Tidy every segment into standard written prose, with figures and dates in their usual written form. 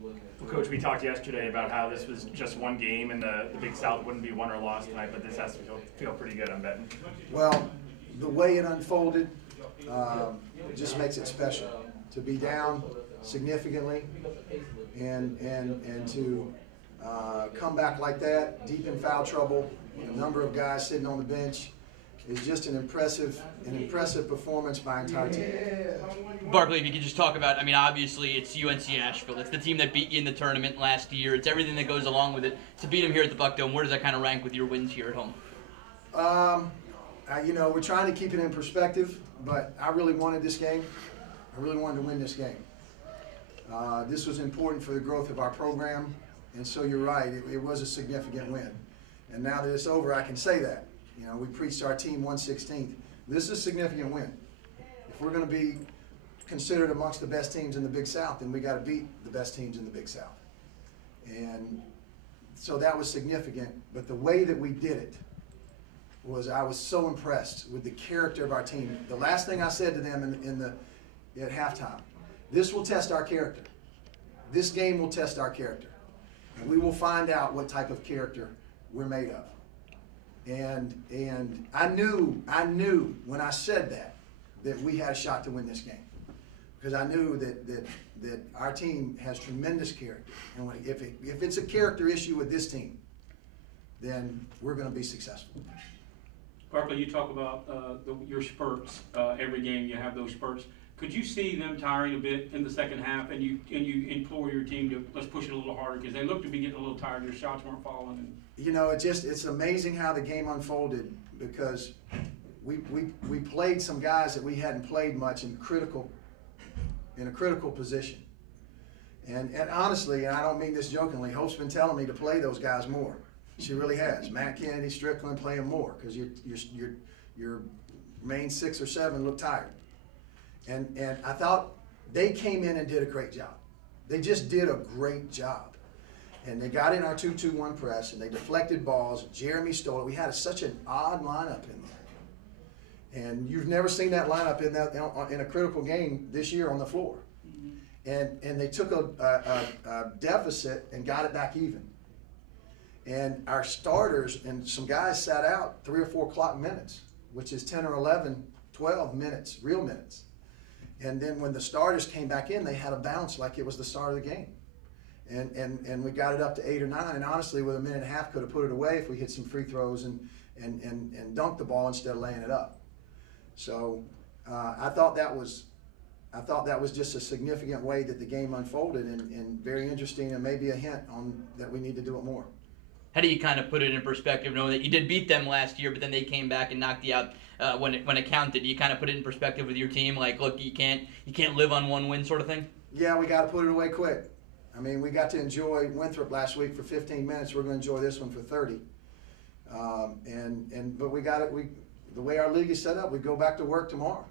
Well, Coach, we talked yesterday about how this was just one game and the Big South wouldn't be won or lost tonight, but this has to feel pretty good, I'm betting. Well, the way it unfolded just makes it special. To be down significantly and to come back like that, deep in foul trouble, a number of guys sitting on the bench, is just an impressive performance by an entire team. Barclay, if you could just talk about, I mean, obviously it's UNC Asheville. It's the team that beat you in the tournament last year. It's everything that goes along with it. To beat them here at the Buck Dome, where does that kind of rank with your wins here at home? You know, we're trying to keep it in perspective, but I really wanted this game. I really wanted to win this game. This was important for the growth of our program, and so you're right, it was a significant win. And now that it's over, I can say that. You know, we preached our team 1/16. This is a significant win. If we're going to be considered amongst the best teams in the Big South, then we got to beat the best teams in the Big South. And so that was significant. But the way that we did it was, I was so impressed with the character of our team. The last thing I said to them at halftime, this will test our character. This game will test our character. And we will find out what type of character we're made of. And I knew when I said that we had a shot to win this game, because I knew that our team has tremendous character, and if it's a character issue with this team, then we're going to be successful. Barclay, you talk about your spurts. Every game you have those spurts. Could you see them tiring a bit in the second half, and you implore your team to let's push it a little harder, because they look to be getting a little tired. Their shots weren't falling. And you know, it's amazing how the game unfolded, because we played some guys that we hadn't played much in a critical position. And honestly, and I don't mean this jokingly, Hope's been telling me to play those guys more. She really has. Matt Kennedy, Strickland, play them more, because your main 6 or 7 look tired. And I thought they came in and did a great job. They just did a great job. And they got in our 2-2-1 press, and they deflected balls. Jeremy stole it. We had such an odd lineup in there. And you've never seen that lineup in a critical game this year on the floor. And they took a deficit and got it back even. And our starters and some guys sat out 3 or 4 clock minutes, which is 10 or 11, 12 minutes, real minutes. And then when the starters came back in, they had a bounce like it was the start of the game. And we got it up to 8 or 9, and honestly, with a minute and a half, could have put it away if we hit some free throws and dunked the ball instead of laying it up. So I thought that was just a significant way that the game unfolded, and very interesting, and maybe a hint on that we need to do it more. How do you kind of put it in perspective, knowing that you did beat them last year, but then they came back and knocked you out when it counted? Do you kind of put it in perspective with your team, like, look, you can't live on one win sort of thing? Yeah, we got to put it away quick. I mean, we got to enjoy Winthrop last week for 15 minutes. We're going to enjoy this one for 30. But we got it. The way our league is set up, we go back to work tomorrow,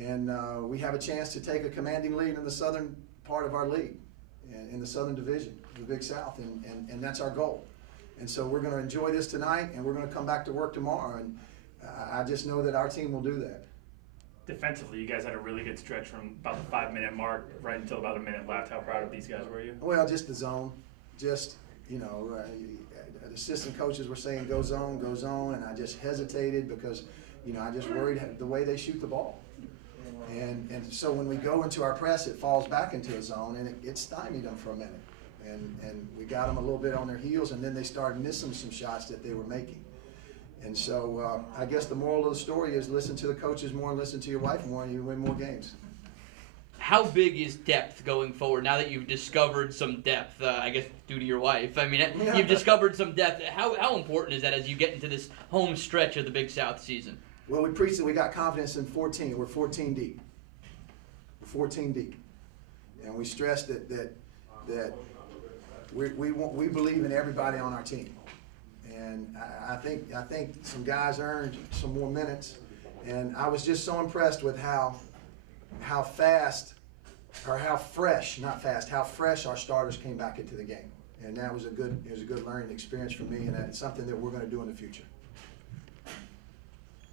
and we have a chance to take a commanding lead in the southern part of our league, in the Southern Division, the Big South, and that's our goal. And so we're going to enjoy this tonight, and we're going to come back to work tomorrow. And I just know that our team will do that. Defensively, you guys had a really good stretch from about the 5-minute mark right until about a minute left. How proud of these guys were you? Well, just the zone. Just, you know, assistant coaches were saying go zone, and I just hesitated because, you know, I just worried the way they shoot the ball. And so when we go into our press, it falls back into a zone, and it stymied them for a minute. And we got them a little bit on their heels, and then they started missing some shots that they were making. And so I guess the moral of the story is listen to the coaches more and listen to your wife more, and you win more games. How big is depth going forward now that you've discovered some depth, I guess due to your wife? I mean, you've discovered some depth. How important is that as you get into this home stretch of the Big South season? Well, we preached that we got confidence in 14. We're 14 deep. We're 14 deep. And we stressed that we believe in everybody on our team. And I think some guys earned some more minutes, and I was just so impressed with how fast, or how fresh, not fast, how fresh our starters came back into the game. And that was a good learning experience for me, and that's something that we're going to do in the future.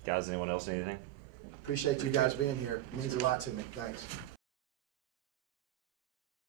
Guys, anyone else need anything? Appreciate you guys being here. It means a lot to me. Thanks.